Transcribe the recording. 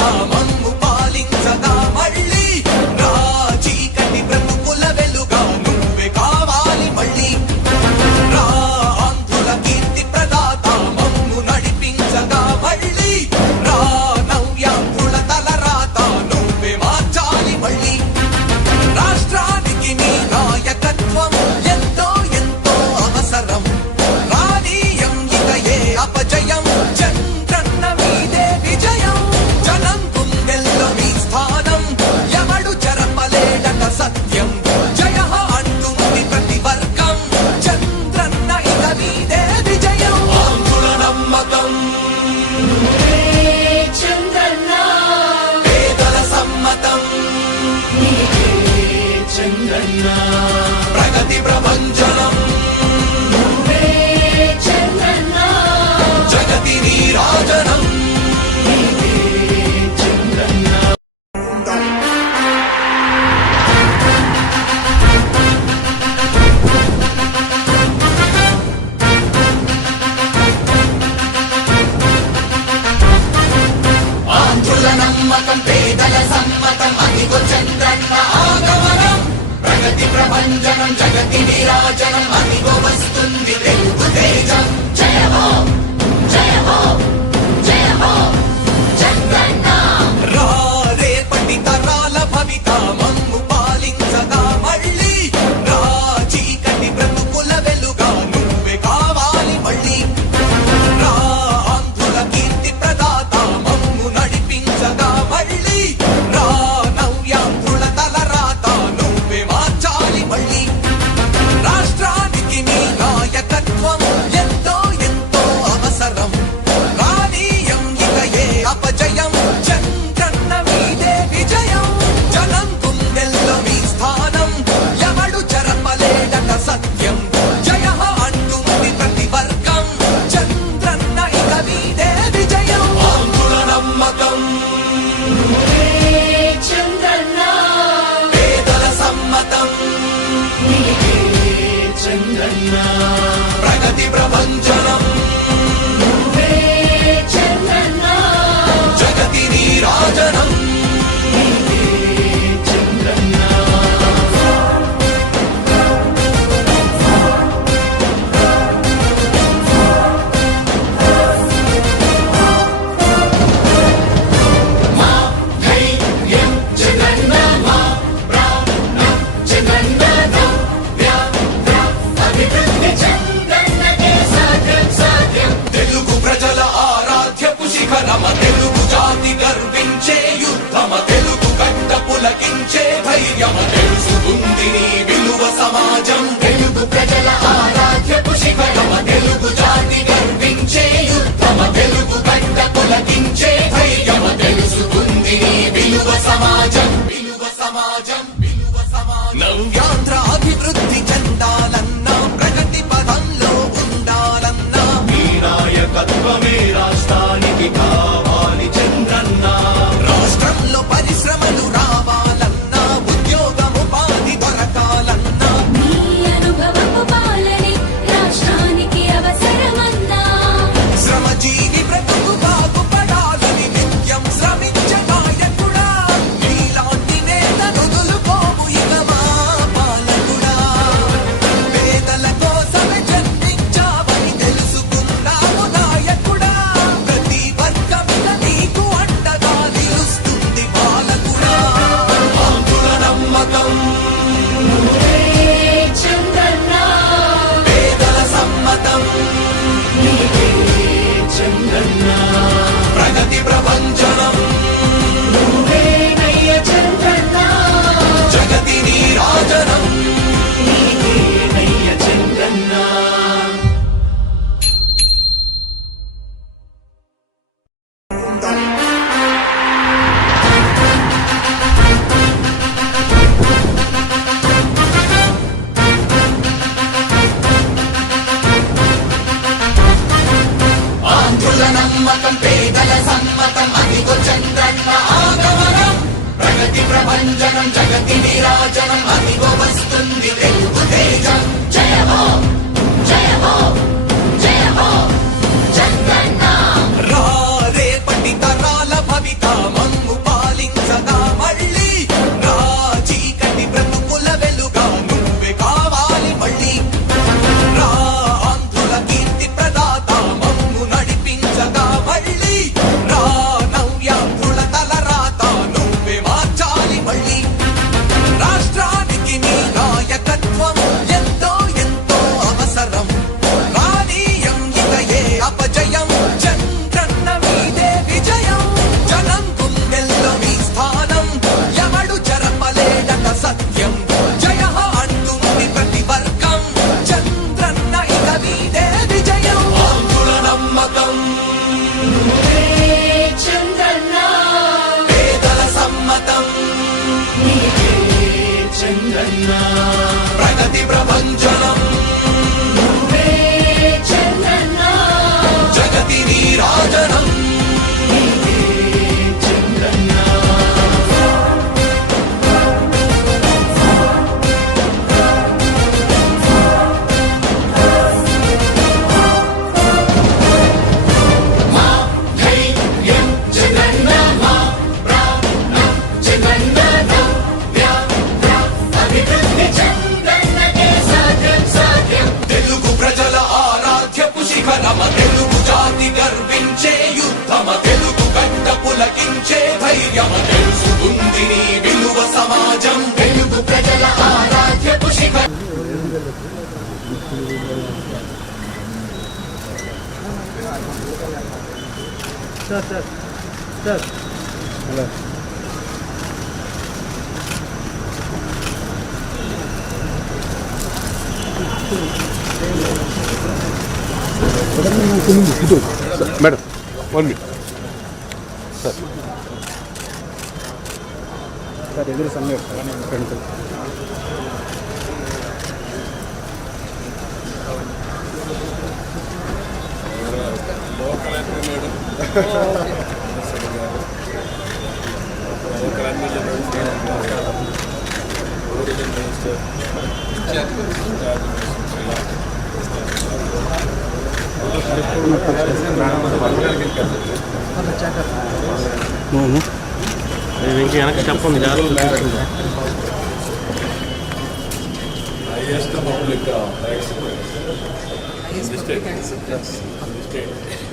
భవిత మమ్ము పాలించగా మళ్ళీ రా చీకటి బ్రతుకుల వెలుగా నువ్వే కావాలి మళ్ళీ రా ఆంధ్రుల కీర్తి ప్రదాత మమ్ము నడిపించగా మళ్ళీ రా నవ్యాంధ్రుల తలరాత నువ్వే మార్చాలి మళ్ళీ రాష్ట్రానికి నీ నాయకత్వం ఎంతో ఎంతో అవసరం రానీయం ఇక ఏ అపజయం చంద్రన్న మీదే విజయం జనం గుండెల్లో మీ స్థానం ఎవడు చెరపలేడట సత్యం జయ అంటుంది ప్రతి వర్గం చంద్రన్న ఇక మీదే విజయం ఆంధ్రుల నమ్మకం చంద్రన్న పేదల సమ్మతం చంద్రన్న ప్రగతి ప్రభంజనం చంద్రన్న జగతి నీరాజనం చంద్రన్న ఆంధ్రుల నమ్మకం పేదల సమ్మతం అదిగో చంద్రన్న ఆగమనం ప్రగతి ప్రభంజనం జగతి నీరాజనం అదిగో వస్తుంది తెలుగు తేజం జయ హో జయ హో జయ హో చంద్రన్న రా రేపటి తరాల భవిత మమ్ము పాలించగా మళ్ళీ రా చీకటి బ్రతుకుల వెలుగా నువ్వే కావాలి మళ్ళీ రా ఆంధ్రుల కీర్తి ప్రదాత మమ్ము నడిపించగా మళ్ళీ రా నవ్యాంధ్రుల తలరాత నువ్వే మార్చాలి మళ్ళీ రాష్ట్రానికి నీ నాయకత్వం ఎంతో ఎంతో అవసరం రానీయం ఇక ఏ అపజయం చంద్రన్న మీదే విజయం జనం గుండెల్లో మీ స్థానం ఎవడు చెరపలేడట సత్యం జయ అంటుంది ప్రతి వర్గం చంద్రన్న ఇక మీదే విజయం ఆంధ్రుల నమ్మకం చంద్రన్న పేదల సమ్మతం చంద్రన్న ప్రగతి ప్రభంజనం చంద్రన్న జగతి నీరాజనం చంద్రన్న మా ధైర్యం చంద్రన్న మా ప్రాణం చంద్రన్న నవ్య అభివృద్ధి చంద్రన్నకే సాధ్యం సాధ్యం తెలుగు ప్రజల ఆరాధ్యపు శిఖరమ తెలుగు జాతి గర్వించే యుద్ధమ తెలుగు గడ్డ పులకించే ధైర్యమ తెలుసుకుంది నీ విలువ సమాజం తెలుగు ప్రజల ఆరాధ్యపు శిఖరమ తెలుగు జాతి గర్వించే యుద్ధమ తెలుగు గడ్డ పులకించే ధైర్యమ తెలుసుకుంది నీ విలువ సమాజం విలువ సమాజం విలువ సమాజం నవ్యాంధ్ర అభివృద్ధి చెందాలన్నా ప్రగతి పదంలో ఉండాలన్నా నీ నాయకత్వమే రాష్ట్రానికి కావాలి చంద్రన్న రాష్ట్రంలో పరిశ్రమలు రావాలన్నా ఉద్యోగం ఉపాధి దొరకాలన్నా నీ అనుభవపు పాలనే రాష్ట్రానికి అవసరమన్నా శ్రమజీవి బ్రతుకు బాగుపడాలని నిత్యం శ్రమించే నాయకుడా నీలాంటి నేత నుదులుకోవు ఇక మా పాలకుడా పేదల కోసమే జన్మించావని తెలుసుకున్నావు నాయకుడా ప్రతి వర్గమిక నీకు అండగా నిలుస్తుంది పాలకుడా ఆంధ్రుల నమ్మకం చంద్రన్న పేదల సమ్మతం చంద్రన్న ప్రగతి ప్రభంజనం నువ్వేనయ్య చంద్రన్న జగతి నీరాజనం నీకేనయ్య చంద్రన్న ఆంధ్రుల నమ్మకం పేదల సమ్మతం అదిగో చంద్రన్న ఆగమనం ప్రగతి ప్రభంజనం జగతి నీరాజనం అదిగో వస్తుంది తెలుగు తేజం జయ హో జయ హో జయ హో చంద్రన్న రా రేపటి తరాల భవిత చంద్రన్న ప్రగతి ప్రభంజనం నువ్వే చంద్రన్న జగతి నీరాజనం చంద్రన్న మా ధైర్యం చంద్రన్న మా ప్రాణం చంద్రన్న నవ్య అభివృద్ధి చంద్రన్నకే సాధ్యం సాధ్యం తెలుగు ప్రజల ఆరాధ్యపు శిఖరమ తెలుగు జాతి గర్వించే యుద్ధమ తెలుగు గడ్డ పులకించే ధైర్యమ తెలుసుకుంది నీ విలువ సమాజం తెలుగు ప్రజల ఆరాధ్యపు శిఖరం మేడం 1 minute సార్ సార్ ఎదురు సమయం ఫ్రెండ్స్ ఇంక వెనక్కి చెప్పండి జాగ్రత్త highest public tax in the state.